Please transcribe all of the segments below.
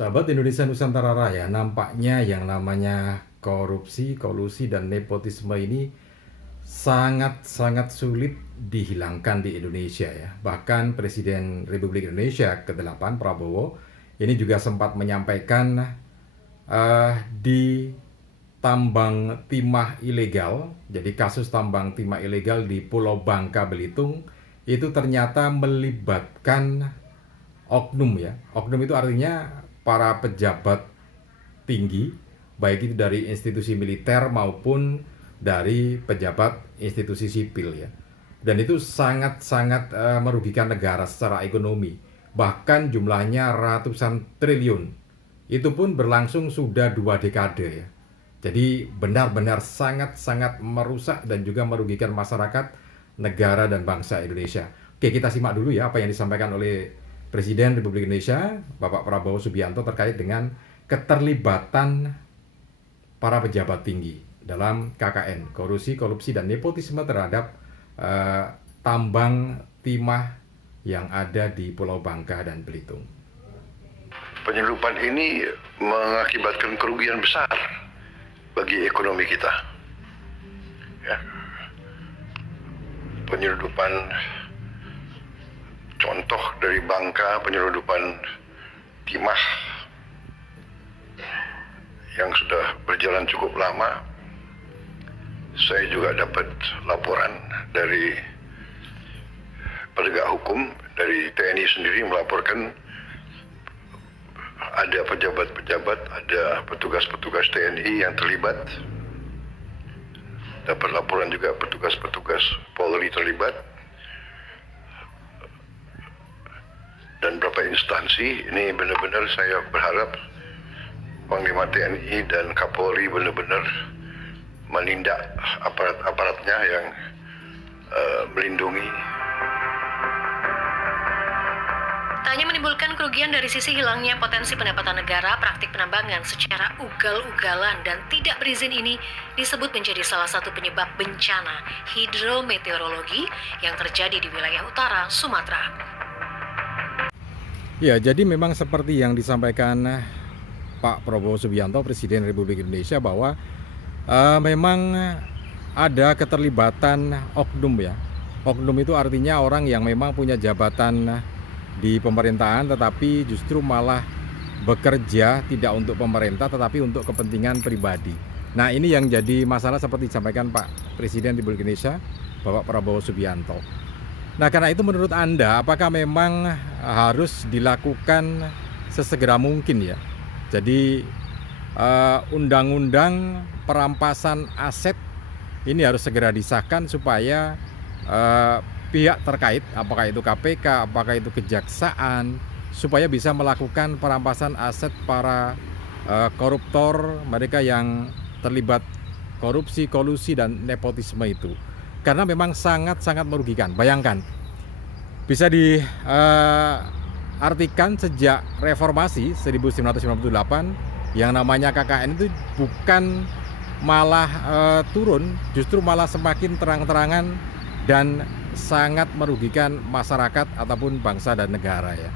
Sahabat Indonesia Nusantara Raya, nampaknya yang namanya korupsi, kolusi, dan nepotisme ini sangat-sangat sulit dihilangkan di Indonesia ya. Bahkan Presiden Republik Indonesia ke-8 Prabowo ini juga sempat menyampaikan di tambang timah ilegal, jadi kasus tambang timah ilegal di Pulau Bangka Belitung itu ternyata melibatkan oknum ya. Oknum itu artinya para pejabat tinggi, baik itu dari institusi militer maupun dari pejabat institusi sipil ya. Dan itu sangat-sangat merugikan negara secara ekonomi. Bahkan jumlahnya ratusan triliun. Itu pun berlangsung sudah 2 dekade ya. Jadi benar-benar sangat-sangat merusak dan juga merugikan masyarakat, negara dan bangsa Indonesia. Oke, kita simak dulu ya apa yang disampaikan oleh Presiden Republik Indonesia, Bapak Prabowo Subianto terkait dengan keterlibatan para pejabat tinggi dalam KKN, korupsi, korupsi, dan nepotisme terhadap tambang timah yang ada di Pulau Bangka dan Belitung. Penyelundupan ini mengakibatkan kerugian besar bagi ekonomi kita. Ya. Penyelundupan contoh dari Bangka, penyelundupan timah yang sudah berjalan cukup lama. Saya juga dapat laporan dari penegak hukum, dari TNI sendiri melaporkan ada pejabat-pejabat, ada petugas-petugas TNI yang terlibat. Dapat laporan juga petugas-petugas Polri terlibat. Dan beberapa instansi, ini benar-benar saya berharap Panglima TNI dan Kapolri benar-benar menindak aparat-aparatnya yang melindungi. Tak hanya menimbulkan kerugian dari sisi hilangnya potensi pendapatan negara, praktik penambangan secara ugal-ugalan dan tidak berizin ini disebut menjadi salah satu penyebab bencana hidrometeorologi yang terjadi di wilayah utara Sumatera. Ya, jadi memang seperti yang disampaikan Pak Prabowo Subianto, Presiden Republik Indonesia, bahwa memang ada keterlibatan oknum ya. Oknum itu artinya orang yang memang punya jabatan di pemerintahan tetapi justru malah bekerja tidak untuk pemerintah tetapi untuk kepentingan pribadi. Nah, ini yang jadi masalah seperti disampaikan Pak Presiden Republik Indonesia, Bapak Prabowo Subianto. Nah, karena itu menurut Anda apakah memang harus dilakukan sesegera mungkin ya? Jadi undang-undang perampasan aset ini harus segera disahkan supaya pihak terkait, apakah itu KPK, apakah itu kejaksaan, supaya bisa melakukan perampasan aset para koruptor, mereka yang terlibat korupsi, kolusi, dan nepotisme itu. Karena memang sangat-sangat merugikan. Bayangkan, bisa diartikan sejak reformasi 1998 yang namanya KKN itu bukan malah turun, justru malah semakin terang-terangan dan sangat merugikan masyarakat ataupun bangsa dan negara ya.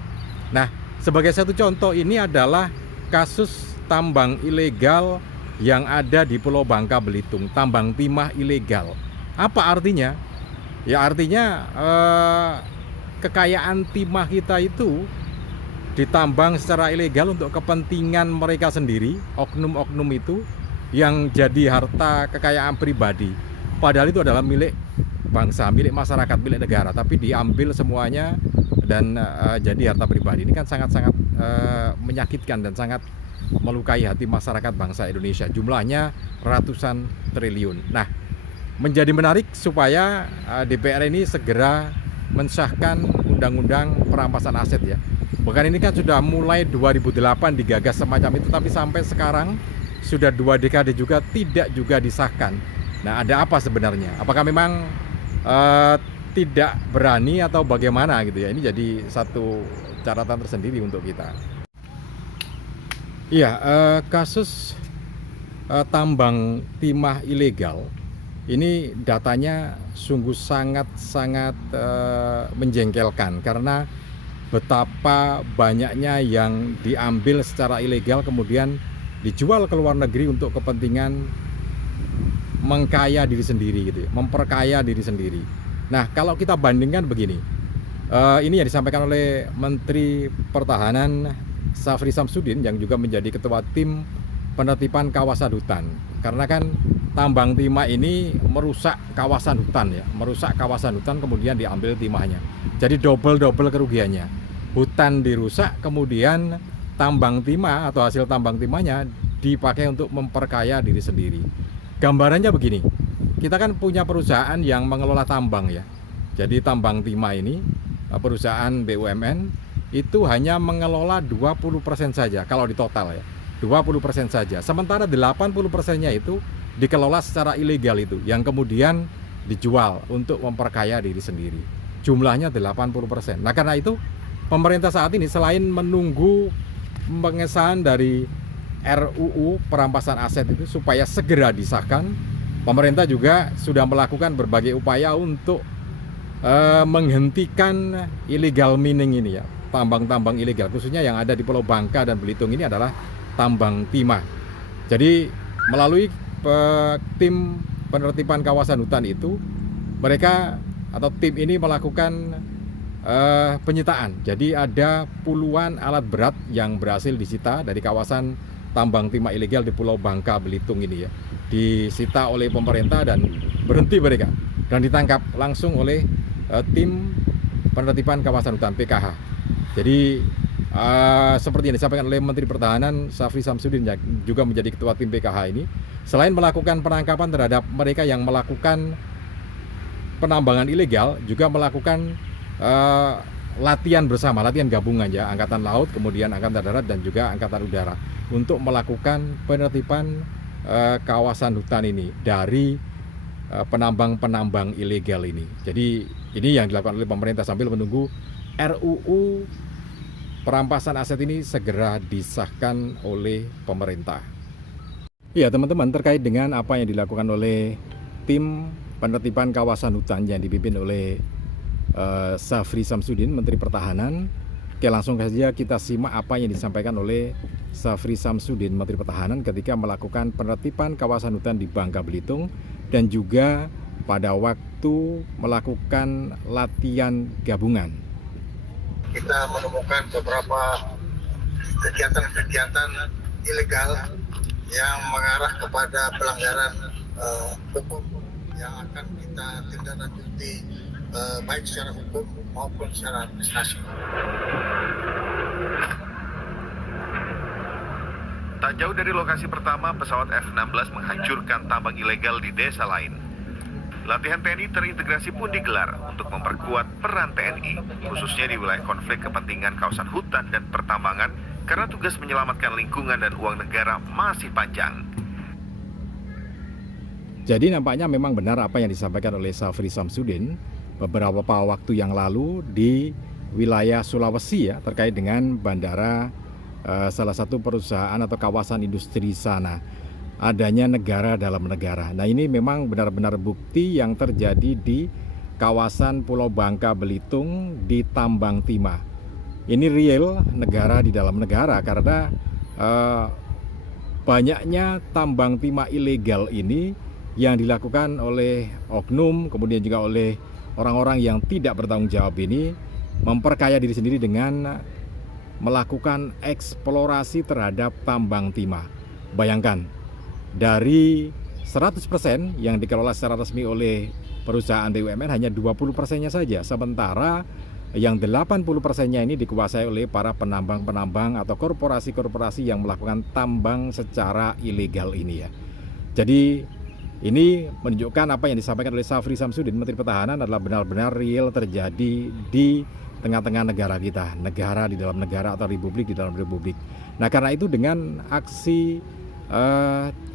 Nah, sebagai satu contoh ini adalah kasus tambang ilegal yang ada di Pulau Bangka Belitung, tambang timah ilegal. Apa artinya? Ya artinya kekayaan timah kita itu ditambang secara ilegal untuk kepentingan mereka sendiri, oknum-oknum itu yang jadi harta kekayaan pribadi. Padahal itu adalah milik bangsa, milik masyarakat, milik negara, tapi diambil semuanya dan jadi harta pribadi. Ini kan sangat-sangat menyakitkan dan sangat melukai hati masyarakat bangsa Indonesia. Jumlahnya ratusan triliun. Nah, menjadi menarik supaya DPR ini segera mensahkan undang-undang perampasan aset ya. Bahkan ini kan sudah mulai 2008 digagas semacam itu, tapi sampai sekarang sudah 2 dekade juga tidak juga disahkan. Nah, ada apa sebenarnya? Apakah memang tidak berani atau bagaimana gitu ya? Ini jadi satu catatan tersendiri untuk kita. Iya, kasus tambang timah ilegal ini datanya sungguh sangat menjengkelkan karena betapa banyaknya yang diambil secara ilegal kemudian dijual ke luar negeri untuk kepentingan mengkaya diri sendiri gitu ya, memperkaya diri sendiri. Nah, kalau kita bandingkan begini, ini yang disampaikan oleh Menteri Pertahanan Syafri Samsudin yang juga menjadi ketua tim penertiban kawasan hutan. Karena kan tambang timah ini merusak kawasan hutan ya, merusak kawasan hutan kemudian diambil timahnya. Jadi double kerugiannya. Hutan dirusak, kemudian tambang timah atau hasil tambang timahnya dipakai untuk memperkaya diri sendiri. Gambarannya begini, kita kan punya perusahaan yang mengelola tambang ya. Jadi tambang timah ini, perusahaan BUMN itu hanya mengelola 20% saja kalau di total ya. 20% saja. Sementara 80%-nya itu dikelola secara ilegal itu, yang kemudian dijual untuk memperkaya diri sendiri. Jumlahnya 80%. Nah, karena itu pemerintah saat ini selain menunggu pengesahan dari RUU perampasan aset itu supaya segera disahkan, pemerintah juga sudah melakukan berbagai upaya untuk menghentikan illegal mining ini ya, tambang-tambang ilegal, khususnya yang ada di Pulau Bangka dan Belitung ini adalah tambang timah. Jadi melalui tim penertiban kawasan hutan itu, mereka atau tim ini melakukan penyitaan. Jadi ada puluhan alat berat yang berhasil disita dari kawasan tambang timah ilegal di Pulau Bangka Belitung ini ya, disita oleh pemerintah dan berhenti mereka dan ditangkap langsung oleh tim penertiban kawasan hutan PKH. Jadi seperti yang disampaikan oleh Menteri Pertahanan Syafri Samsudin yang juga menjadi ketua tim PKH ini, selain melakukan penangkapan terhadap mereka yang melakukan penambangan ilegal, juga melakukan latihan bersama, latihan gabungan ya, Angkatan Laut, kemudian Angkatan Darat dan juga Angkatan Udara untuk melakukan penertiban kawasan hutan ini dari penambang-penambang ilegal ini. Jadi ini yang dilakukan oleh pemerintah sambil menunggu RUU perampasan aset ini segera disahkan oleh pemerintah. Ya teman-teman, terkait dengan apa yang dilakukan oleh tim penertiban kawasan hutan yang dipimpin oleh Syafri Samsudin, Menteri Pertahanan. Oke, langsung saja kita simak apa yang disampaikan oleh Syafri Samsudin, Menteri Pertahanan ketika melakukan penertiban kawasan hutan di Bangka Belitung dan juga pada waktu melakukan latihan gabungan. Kita menemukan beberapa kegiatan-kegiatan ilegal yang mengarah kepada pelanggaran hukum yang akan kita tindaklanjuti baik secara hukum maupun secara administrasi. Tak jauh dari lokasi pertama, pesawat F-16 menghancurkan tambang ilegal di desa lain. Latihan TNI terintegrasi pun digelar untuk memperkuat peran TNI, khususnya di wilayah konflik kepentingan kawasan hutan dan pertambangan, karena tugas menyelamatkan lingkungan dan uang negara masih panjang. Jadi nampaknya memang benar apa yang disampaikan oleh Syafri Samsudin beberapa waktu yang lalu di wilayah Sulawesi ya, terkait dengan bandara salah satu perusahaan atau kawasan industri sana, adanya negara dalam negara. Nah, ini memang benar-benar bukti yang terjadi di kawasan Pulau Bangka Belitung di tambang timah. Ini real negara di dalam negara karena banyaknya tambang timah ilegal ini yang dilakukan oleh oknum, kemudian juga oleh orang-orang yang tidak bertanggung jawab ini, memperkaya diri sendiri dengan melakukan eksplorasi terhadap tambang timah. Bayangkan, dari 100% yang dikelola secara resmi oleh perusahaan BUMN hanya 20%-nya saja, sementara yang 80%-nya ini dikuasai oleh para penambang-penambang atau korporasi-korporasi yang melakukan tambang secara ilegal ini ya. Jadi ini menunjukkan apa yang disampaikan oleh Syafri Samsudin, Menteri Pertahanan, adalah benar-benar real terjadi di tengah-tengah negara kita, negara di dalam negara atau republik di dalam republik. Nah, karena itu dengan aksi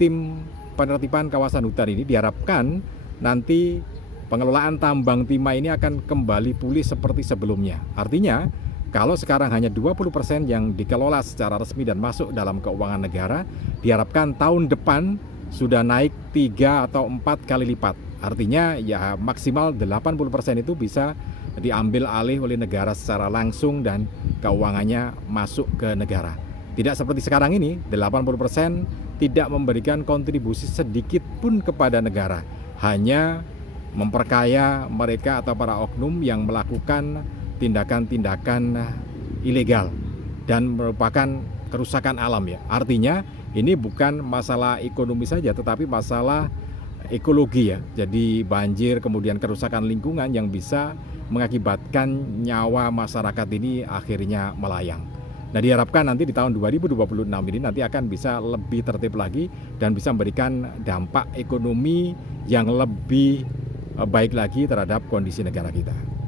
tim penertiban kawasan hutan ini diharapkan nanti pengelolaan tambang timah ini akan kembali pulih seperti sebelumnya. Artinya, kalau sekarang hanya 20% yang dikelola secara resmi dan masuk dalam keuangan negara, diharapkan tahun depan sudah naik 3 atau 4 kali lipat. Artinya ya maksimal 80% itu bisa diambil alih oleh negara secara langsung dan keuangannya masuk ke negara. Tidak seperti sekarang ini, 80% tidak memberikan kontribusi sedikit pun kepada negara, hanya memperkaya mereka atau para oknum yang melakukan tindakan-tindakan ilegal dan merupakan kerusakan alam ya. Artinya ini bukan masalah ekonomi saja, tetapi masalah ekologi ya. Jadi banjir, kemudian kerusakan lingkungan yang bisa mengakibatkan nyawa masyarakat ini akhirnya melayang. Nah, diharapkan nanti di tahun 2026 ini nanti akan bisa lebih tertib lagi dan bisa memberikan dampak ekonomi yang lebih baik lagi terhadap kondisi negara kita.